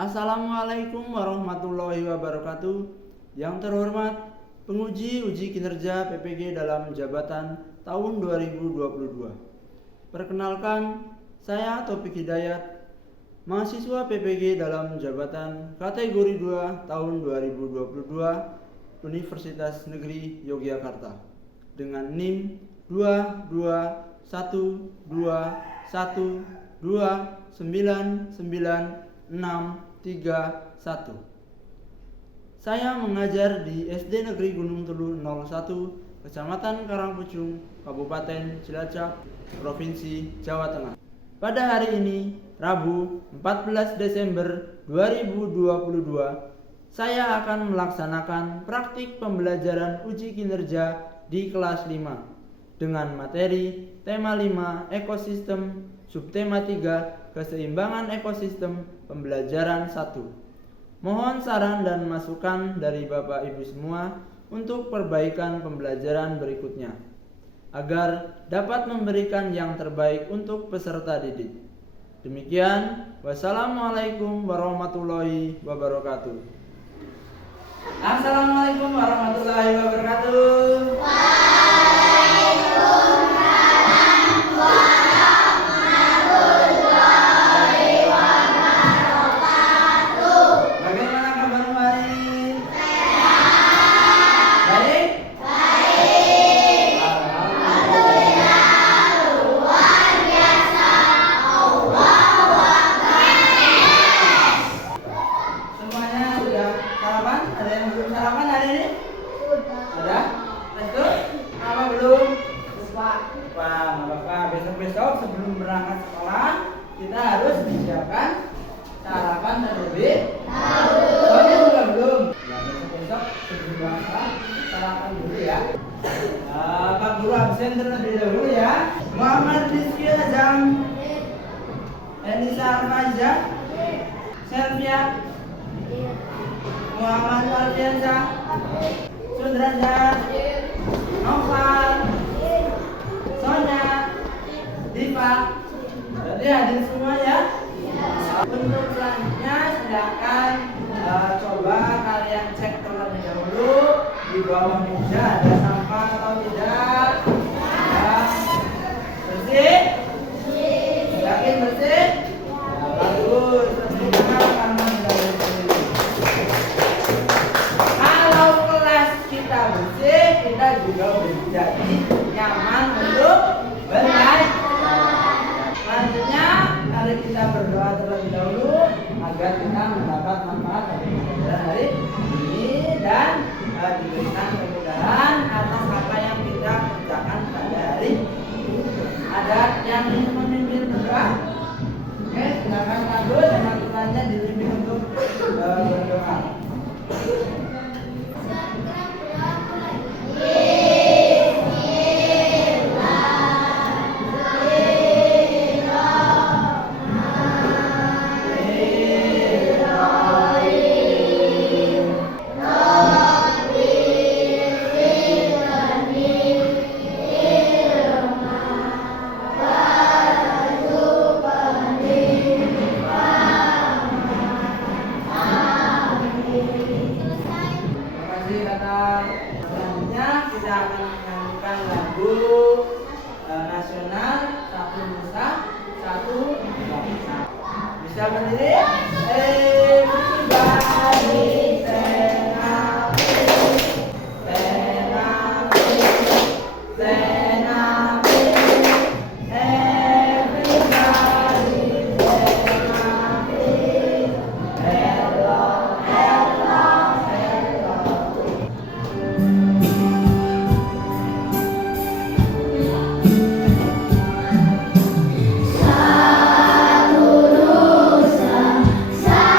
Assalamualaikum warahmatullahi wabarakatuh. Yang terhormat, penguji uji kinerja PPG dalam jabatan tahun 2022. Perkenalkan, saya Taufik Hidayat, mahasiswa PPG dalam jabatan kategori 2 tahun 2022 Universitas Negeri Yogyakarta dengan NIM 22121299631. Saya mengajar di SD Negeri Gunung Telu 01, Kecamatan Karangpucung, Kabupaten Cilacap, Provinsi Jawa Tengah. Pada hari ini, Rabu 14 Desember 2022, saya akan melaksanakan praktik pembelajaran uji kinerja di kelas 5 dengan materi tema 5 ekosistem, subtema 3 keseimbangan ekosistem, pembelajaran 1. Mohon saran dan masukan dari Bapak Ibu semua untuk perbaikan pembelajaran berikutnya agar dapat memberikan yang terbaik untuk peserta didik. Demikian, wassalamualaikum warahmatullahi wabarakatuh. Assalamualaikum warahmatullahi wabarakatuh. Besok sebelum berangkat sekolah kita harus disiapkan sarapan terlebih dahulu. Soalnya juga belum. Nah, besok sebelum berangkat sarapan dulu ya. Pak Guru absen terlebih dahulu ya. Muhammad Rizky Azam, Elisa Armaja, Selvia, Muhammad Alfianza, Sudrajat, Noval, Sonia, Diva. Jadi hadir semua ya. Untuk selanjutnya silakan coba kalian cek terlebih dahulu di bawah meja ada sampah atau tidak. Bersih? Yakin bersih? Bagus. Kalau kelas kita bersih, kita juga menjadi nyaman untuk belajar. Selanjutnya, mari kita berdoa terlebih dahulu agar kita mendapat manfaat dari pembelajaran hari ini dan diberikan kemudahan atas apa yang kita kerjakan pada hari ini. Ada yang ingin memimpin berdoa? Oke, silakan Pak Gus, sama kitanya dibimbing untuk berdoa. Selanjutnya kita akan menyanyikan lagu nasional Satu Nusa Satu Bangsa. Bisa berdiri? Everybody stand up, stand up, stand up. Everybody stand up. Hello, hello, hello. Satu Nusa,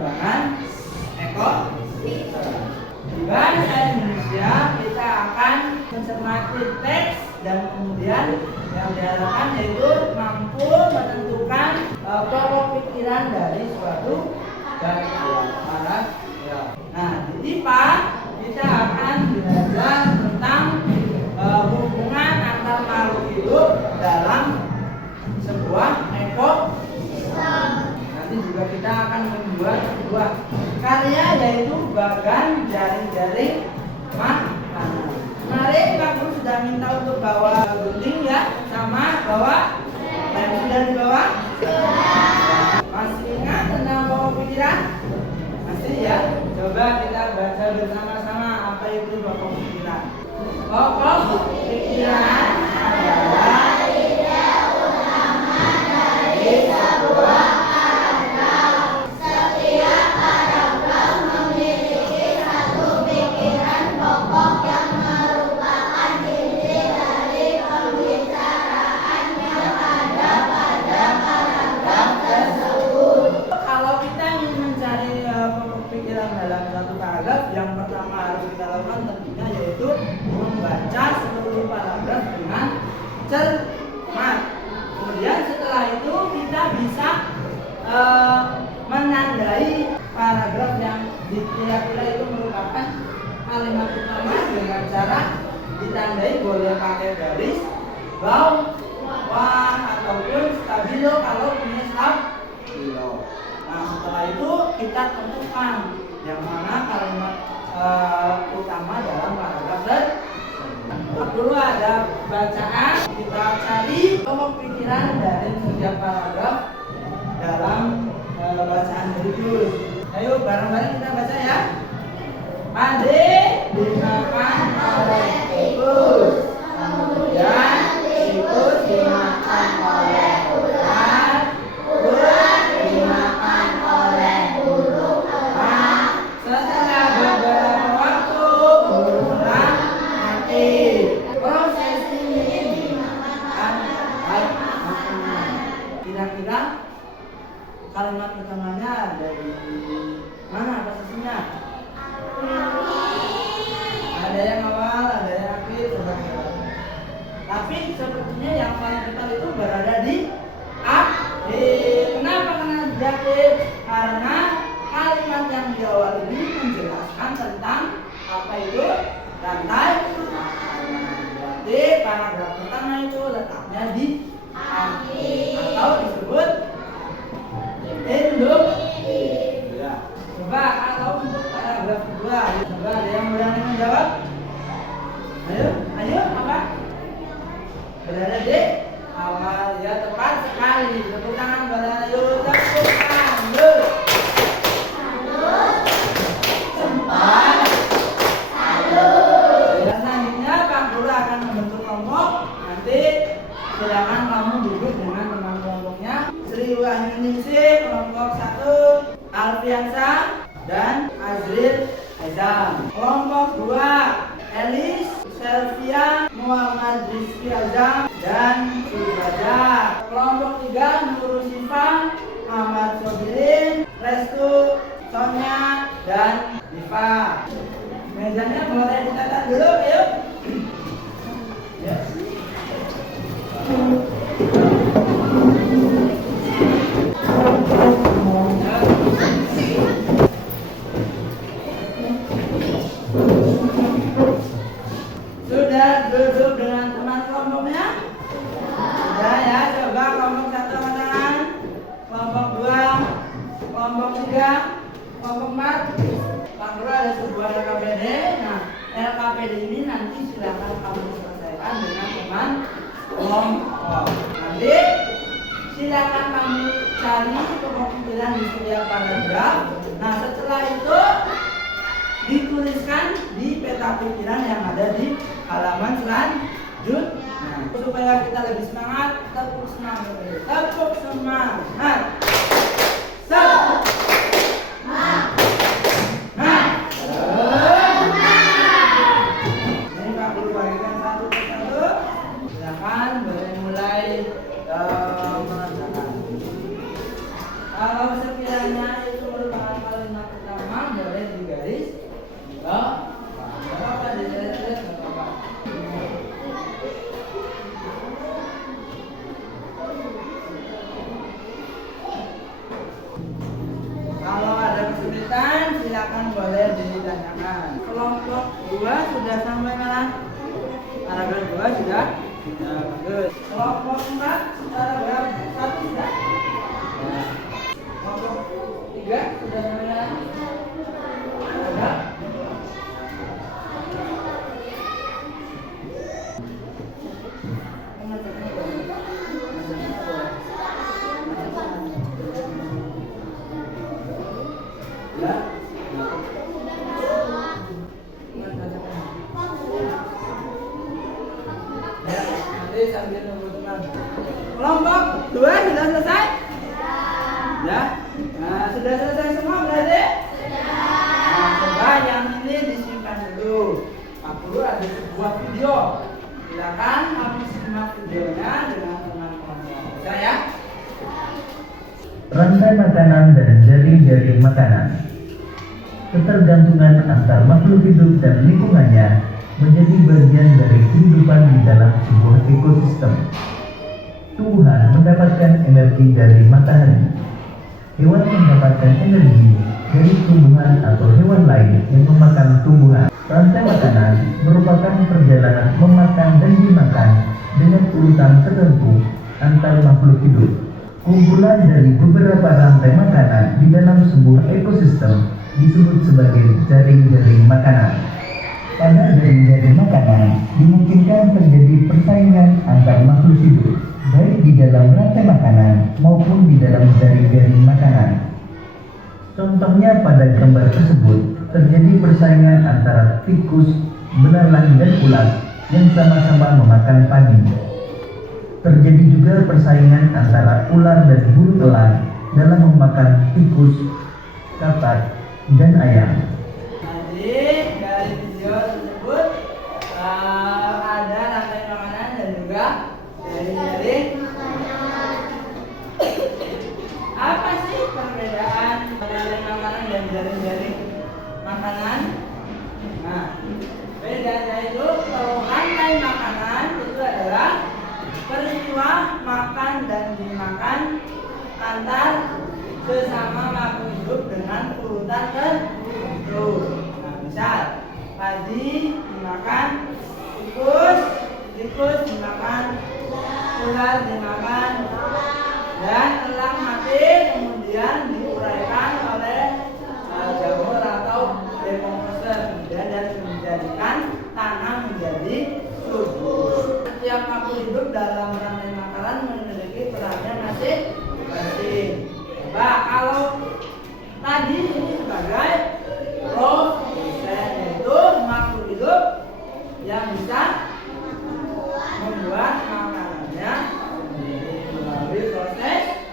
pengembangan ekonomi. Di bahasa Indonesia kita akan mencermati teks dan kemudian yang diharapkan yaitu mampu menentukan pokok pikiran dari suatu paragraf. Nah, di IPA kita akan belajar tentang hubungan antar makhluk hidup dalam sebuah ekosistem. Nanti juga kita akan membuat sebuah karya yaitu bagan jaring-jaring makanan. Kemarin Pak Guru sudah minta untuk bawa gunting ya, sama bawa pensil dari bawah. Masih ingat tentang pokok pikiran? Masih ya? Coba kita baca bersama-sama apa itu pokok pikiran. Pokok pikiran adalah ide utama dari sebuah paragraf. Setiap paragraf memiliki satu pikiran pokok yang merupakan inti dari pembicaraan yang ada pada paragraf tersebut. Kalau kita ingin mencari pokok pikiran dalam satu paragraf, yang pertama harus kita lakukan tentunya yaitu membaca seluruh paragraf dengan cermat. Kemudian setelah itu kita bisa menandai paragraf yang kira-kira itu merupakan kalimat utama dengan cara ditandai, boleh pakai garis, bawah ataupun stabilo kalau punya stabilo. Nah, setelah itu kita tentukan yang mana kalimat utama dalam paragraf tersebut. Dulu ada bacaan, kita cari pokok pikiran dari setiap paragraf dalam bacaan berikut. Ayo bareng-bareng kita baca ya. Pade dimakan oleh tikus, kemudian tikus dimakan oleh ular, ular dimakan oleh burung elang. Setelah beberapa waktu burung elang mati. Proses ini dimakan baik makanan. Kira-kira kalimat utamanya ada di mana posisinya? Ada yang awal, ada yang akhir, tapi sepertinya yang paling vital itu berada di akhir. Kenapa di akhir? Karena kalimat yang di awal ini menjelaskan tentang apa itu rantai makanan. Berarti paragraf pertama itu letaknya di akhir atau disebut induk. Ya. Coba kalau untuk paragraf kedua, coba ada yang berani menjawab? Ayo, apa? Berada di awal, ya tepat sekali. Tepuk tangan buat ayo, tepuk tangan. Cepat. Dan selanjutnya Pak Guru akan membentuk kelompok. Nanti silakan kamu duduk dengan teman kelompoknya. Sri Wahyuningsih kelompok 1, Alfiansa dan Azril Azam. Kelompok 2, Elis, Selvia, Muhammad Rizky Azam dan Subaja. Kelompok 3, Nurul Sifa, Muhammad Sobirin, Restu, Sonia dan Diva. Mejanya boleh ditata dulu, yuk. Ya. Sudah duduk dengan teman kelompoknya? Sudah ya, coba kelompok 1 angkat tangan, kelompok 2, kelompok 3, kelompok 4. Pak Guru ada sebuah LKPD. Nah, LKPD ini nanti silakan kamu selesaikan dengan teman kelompok. Nanti silakan kamu cari pokok pikiran di setiap paragraf. Nah, setelah itu dituliskan di peta pikiran yang ada di halaman selanjutnya. Nah, supaya kita lebih semangat, tepuk semangat. Tepuk semangat. Ini Pak Guru bagikan satu persatu. Silakan boleh mulai mengerjakan. Kalau sekiranya itu merupakan Ya, bagus. Kelompok 4 paragraf 1 sudah. Ya. Kelompok 3 sudah semuanya. Sudah. Ya. Sambil nunggu teman. Kelompok 2 sudah selesai? Ya. Nah, sudah selesai semua berarti? Nah, coba yang ini disimpan dulu. Aku ada sebuah video. Silakan kamu simak videonya dengan teman-teman. Bisa ya? Rantai makanan dan jaring-jaring makanan. Ketergantungan antar makhluk hidup dan lingkungannya menjadi bagian dari kehidupan di dalam sebuah ekosistem. Tumbuhan mendapatkan energi dari matahari. Hewan mendapatkan energi dari tumbuhan atau hewan lain yang memakan tumbuhan. Rantai makanan merupakan perjalanan memakan dan dimakan dengan urutan tertentu antar makhluk hidup. Kumpulan dari beberapa rantai makanan di dalam sebuah ekosistem disebut sebagai jaring-jaring makanan. Pada jaring-jaring makanan dimungkinkan terjadi persaingan antar makhluk hidup, baik di dalam rantai makanan maupun di dalam jaring-jaring makanan. Contohnya pada gambar tersebut terjadi persaingan antara tikus, belalang dan ulat yang sama-sama memakan padi. Terjadi juga persaingan antara ular dan burung elang dalam memakan tikus, katak, dan ayam. Jadi dari video tersebut ada rantai makanan dan juga jaring-jaring makanan. Apa sih perbedaan jaring makanan dan jaring-jaring makanan? Nah, bedanya itu kalau rantai makanan itu adalah peristiwa makan dan dimakan antar sesama makhluk hidup dengan urutan tertentu. Nah, misal padi dimakan tikus dimakan ular dimakan dan elang mati kemudian diuraikan oleh jamur atau decomposer kemudian dan menjadikan tanah menjadi subur. Setiap makhluk hidup dalam rantai makanan memiliki perannya masing-masing. Coba kalau tadi ini sebagai produsen, yaitu makhluk hidup yang bisa membuat makanannya melalui proses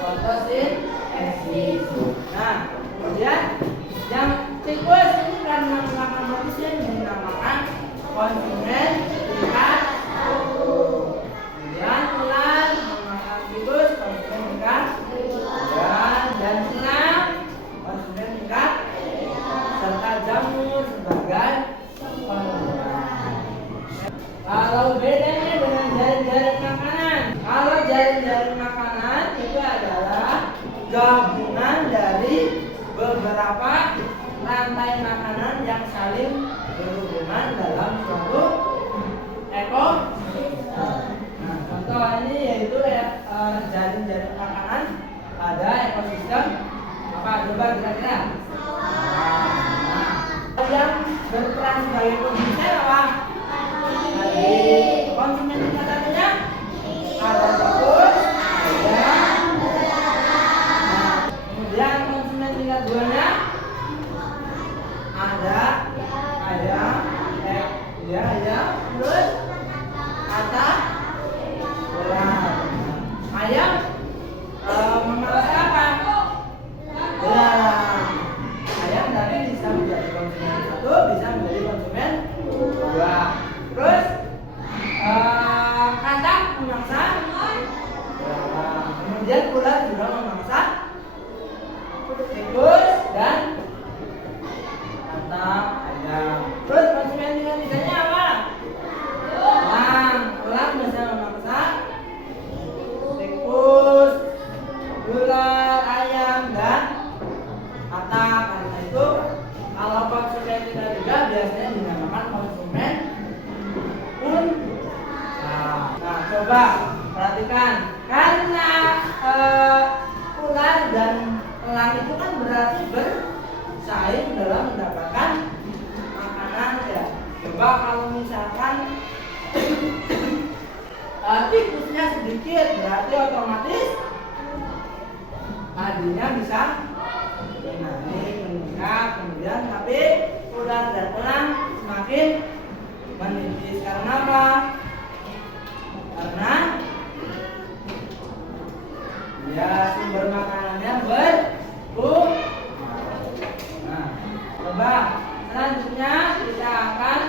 fotosintesis. Nah, kemudian yang tikus ini karena memakan manusia dinamakan konsumen tingkat 1. Kemudian ular memakan tikus konsumen tingkat 2 dan elang konsumen tingkat serta jamur sebagai pengembang. Kalau bedanya dengan jaring-jaring makanan, kalau jaring-jaring makanan itu adalah gabungan dari beberapa rantai makanan yang saling berhubungan dalam suatu ekosistem. Nah, contoh ini yaitu jaring-jaring makanan pada ekosistem apa? Coba kira-kira. Nah, yang berperan sebagai konsumen apa? Tadi konsumen tingkat satunya ada tikus, ayam. Nah, kemudian konsumen tingkat 2-nya ada ayam, terus katak, ular. Ayam memakan apa? Belalang. Ayam tapi bisa menjadi konsumen 1, bisa menjadi konsumen 2. Terus katak memangsa belalang. Kemudian ular juga memangsa tikus dan katak, ayam. Terus konsumen tingkat 3-nya apa? Elang bisa memangsa tikus, ular, ayam dan katak. Karena itu kalau konsumen tingkat 3 biasanya dinamakan konsumen unta. Coba perhatikan, karena ular dan elang itu kan berarti bersaing dalam mendapatkan makanan ya. Coba kalau misalkan tikusnya sedikit, berarti otomatis tadinya bisa naik meningkat, kemudian tapi ular dan elang semakin menipis. Karena apa? Karena ya sumber makanannya berkurang. Nah, coba selanjutnya kita akan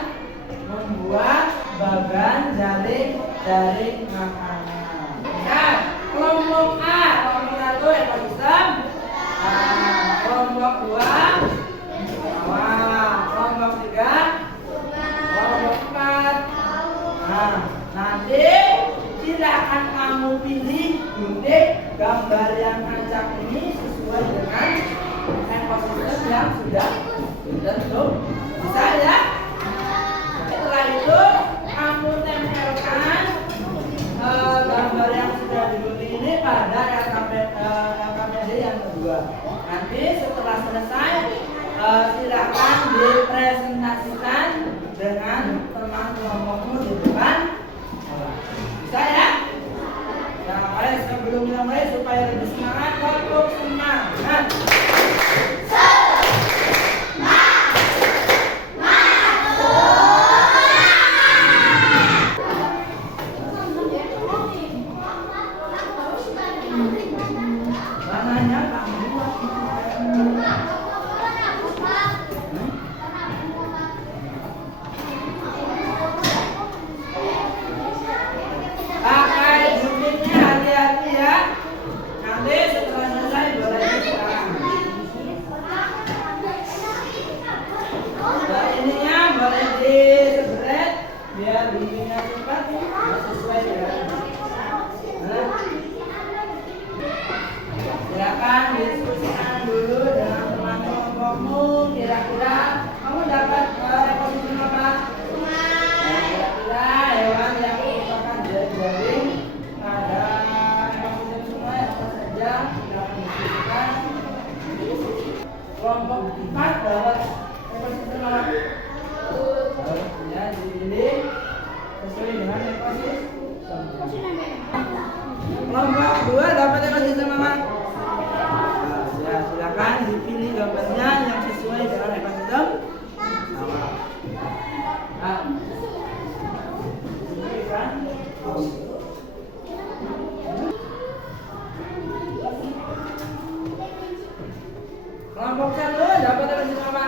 membuat bagan jaring makanan. Ya, kelompok A, kelompok 1 ekosistem. Kelompok 2 kelompok 3 kelompok 4. Nah, nanti silakan kamu pilih gunting gambar yang acak ini sesuai dengan ekosistem yang sudah dibentuk. Bisa ya? Setelah itu kamu tempelkan gambar yang sudah digunting ini pada LKPD yang kedua. Nanti setelah selesai silakan dipresentasikan dengan teman kelompokmu di depan. Bisa ya? Jangan lupa sebelum kita mulai supaya lebih semangat, kelompok semangat. Mananya kamu? Pakai guntingnya hati-hati ya. Nanti setelah selesai boleh diserang. Dan ininya boleh disebret biar guntingnya cepat sesuai dengan. Silakan diskusikan dulu dengan teman kelompokmu. Kira-kira kamu dapat ekosistem apa? Kira-kira hewan yang merupakan jaring ada ekosistem semua apa saja? Silakan diskusikan. Kelompok 4 dapat ekosistem apa? Ya, dipilih sesuai dengan ekosistem. Kelompok 2 dapat ekosistem apa? Ya, silakan dipilih gambarnya yang sesuai dengan ekosistem. Kelompok 1 dapat ekosistem apa?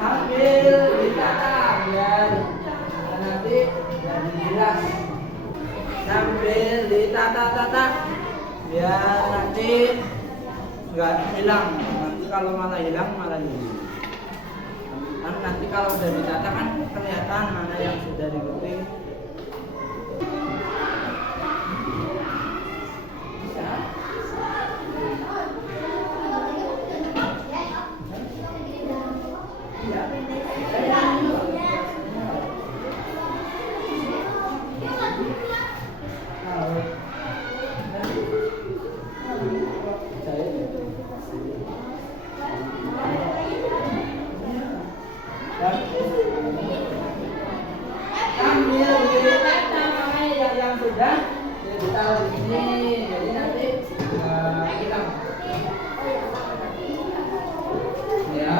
Sambil ditata biar nanti jadi jelas. Sambil ditata-tata biar nanti nggak hilang. Nanti kalau malah hilang malah ini. Nanti kalau udah ditata kan kelihatan mana yang sudah digunting. Sambil ditata makanya yang sudah ditaruh di sini, jadi nanti hilang. Ya.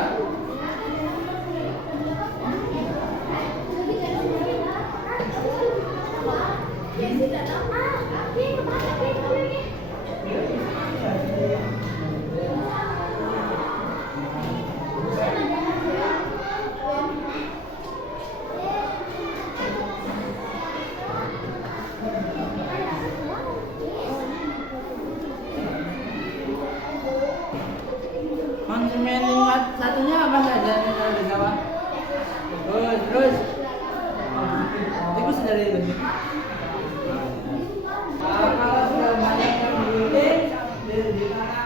Konsumen lingkungan satunya apa saja yang ada di sawah? Terus. Kalau sudah banyak yang berunding, sambil ditata.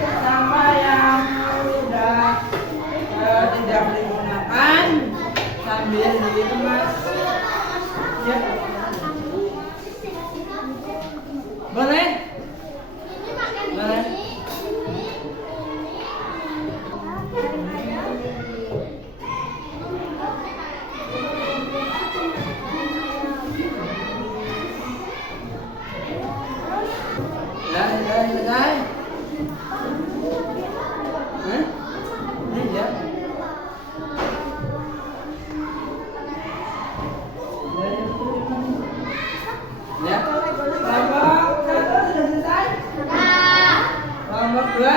Sampah yang sudah tidak digunakan sambil dikemas. Ya. Boleh? Boleh. Ya, selesai. Hah? Ini ya. Ya. Kelompok satu sudah selesai? Kelompok dua?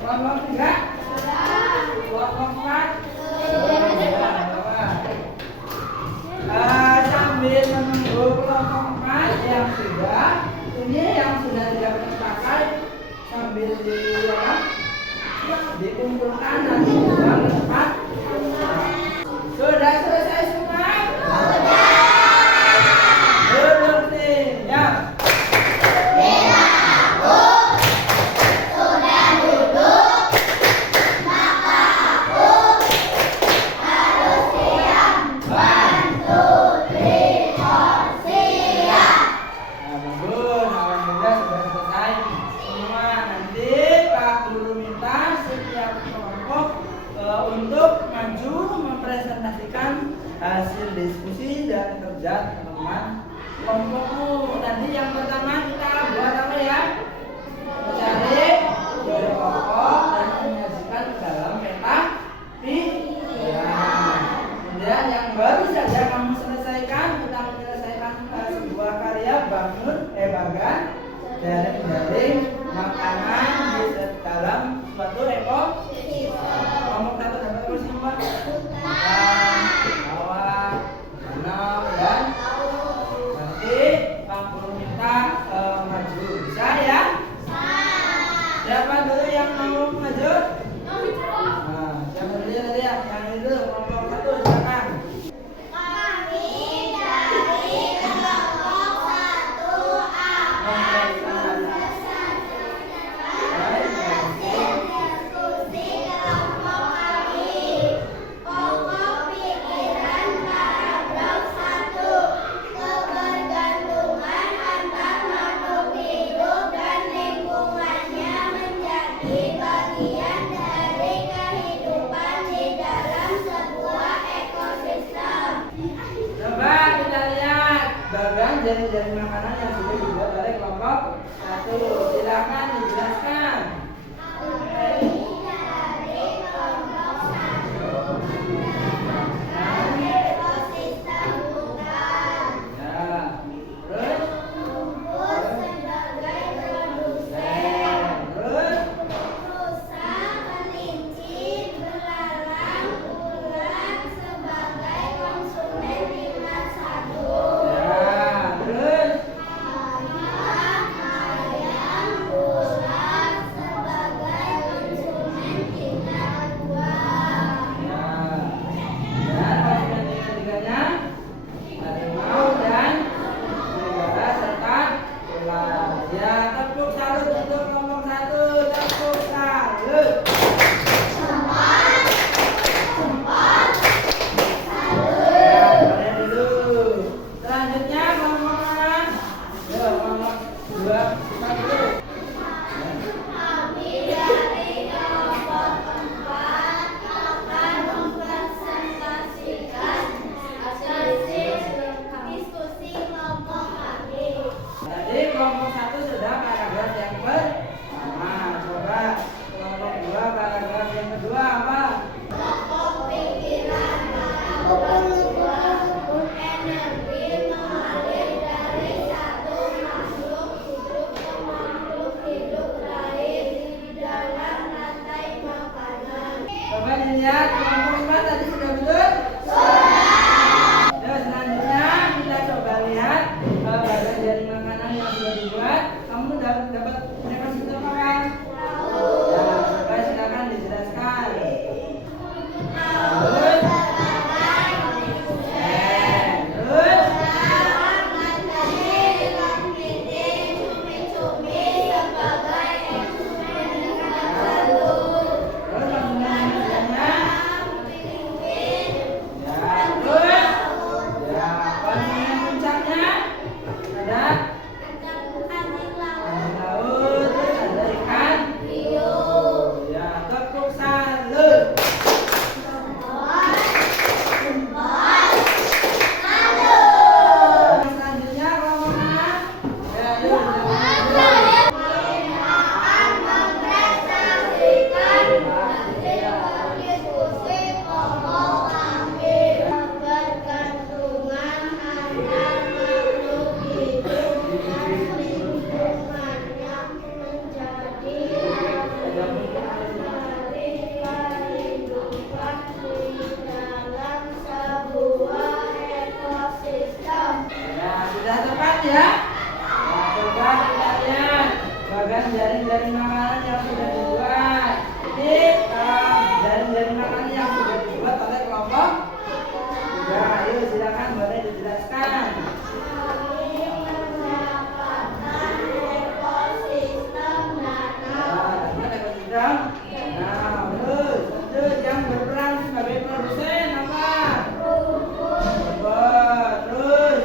Kelompok tiga? Kelompok empat? Sambil menunggu kelompok empat yang sudah, ini yang sudah tidak terpakai sambil dikumpulkan nanti dibuang ke tempat. Sudah selesai semua? Duduk nih, ya. Nah, bagus, alhamdulillah sudah selesai semua. Nanti Pak Guru minta setiap kelompok untuk maju mempresentasikan hasil diskusi dan kerja teman-teman kelompokmu. Nanti yang pertama kita buat apa ya? Mencari ide pokok dan menyajikan ke dalam peta pikiran. Kemudian yang baru saja kamu selesaikan, kita menyelesaikan sebuah karya bagan jaring makanan di dalam suatu kelompok satu dapat apa sih Mbak? Bawang, tanam dan nanti Pak Guru minta maju, bisa ya? Siapa dulu yang mau maju? Nah, siapa dulu ya tadi ya? Yang itu kelompok satu silakan. Coba kita lihat bagan jaring-jaring makanan yang sudah dibuat oleh kelompok satu. Silakan dijelaskan. Kedua apa? dilihat kelompok 5 tadi sudah betul? Terus selanjutnya kita coba lihat bagian dari makanan yang sudah dibuat. Kamu dapat mereka sudah makan? Ya, coba silakan dijelaskan. Terus jaring-jaring makanan yang sudah dibuat. Ini jaring-jaring makanan yang sudah dibuat oleh kelompok 3. Ayo silakan boleh dijelaskan. Nah, terus yang berperan sebagai produsen apa? Terus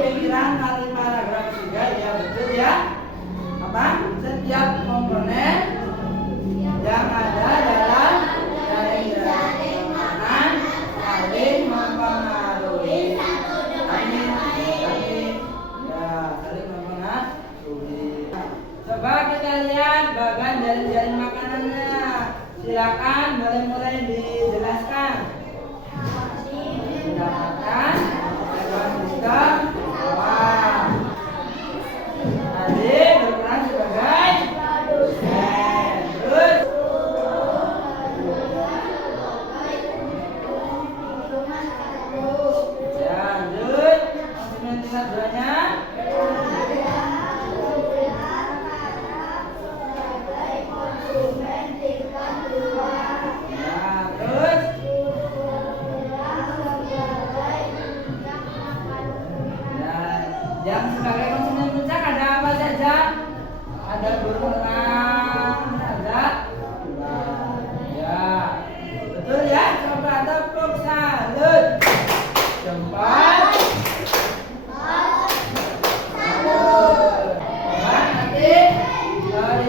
pikiran kali paragraf 3 ya betul ya. Apa? Setiap komponen yang ada dalam jaring makanan saling mempengaruhi. Ya, saling mempengaruhi. Coba kita lihat bagian jaring makanannya. Silakan mulai dijelaskan. Silakan. Sistem tadi berperan sebagai produsen. Terus lanjut konsumen tingkat 2-nya. Yang sebagai konsumen puncak ada apa saja? Ada berenang, ada ya, betul ya. Coba tepuk salut. Cepat. Nanti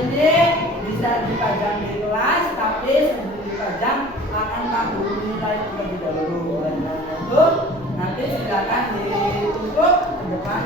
ini bisa dipajang di kelas, tapi sebelum dipajang akan Pak Guru nilai terlebih dahulu. Oleh karena itu nanti silakan ditutup ke depan.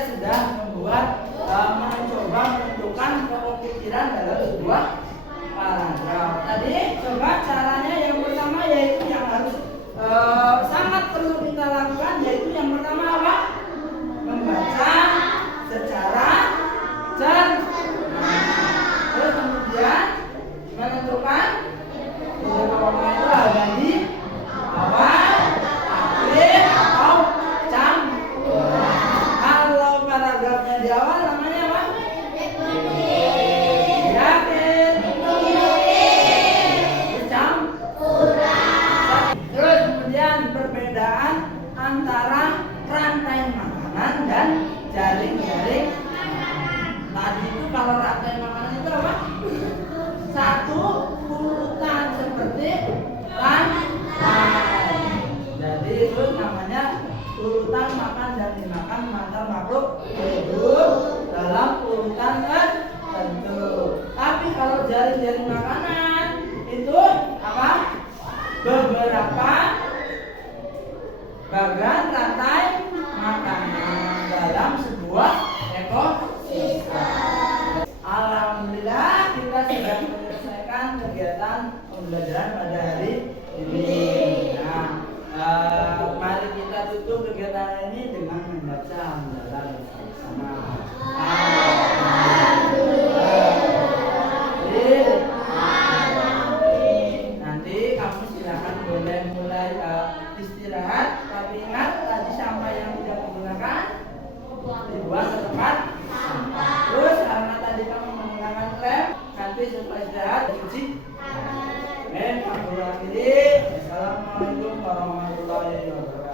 saya sudah mencoba menentukan pokok pikiran dalam sebuah paragraf. Tadi coba caranya yang pertama yaitu yang harus sangat perlu kita lakukan, yaitu yang pertama apa? Membaca secara cermat. Terus kemudian menentukan pokoknya itu ada di awal, akhir, atau campur. Kalau paragrafnya di awal namanya apa? Di akhir, campur. Terus kemudian perbedaan antara rantai makanan dan jaring-jaring. Tadi itu kalau rantai makanan itu apa? Satu urutan seperti rantai. Jadi itu namanya urutan makan dan dimakan maka makhluk hidup dalam urutan tertentu. Tapi kalau jaring-jaring makanan itu apa? Beberapa bagian rantai makanan dalam sebuah ekosistem. Alhamdulillah kita sudah menyelesaikan kegiatan pembelajaran pada hari ini. Nah, mari kita tutup kegiatan ini dengan membaca hamdalah bersama. Nanti kamu silakan boleh mulai istirahat, tapi ingat tadi sampah yang tidak digunakan dibuang ke tempat sampah. Terus karena tadi kamu menggunakan lem, nanti setelah istirahat cuci. Assalamualaikum warahmatullahi wabarakatuh.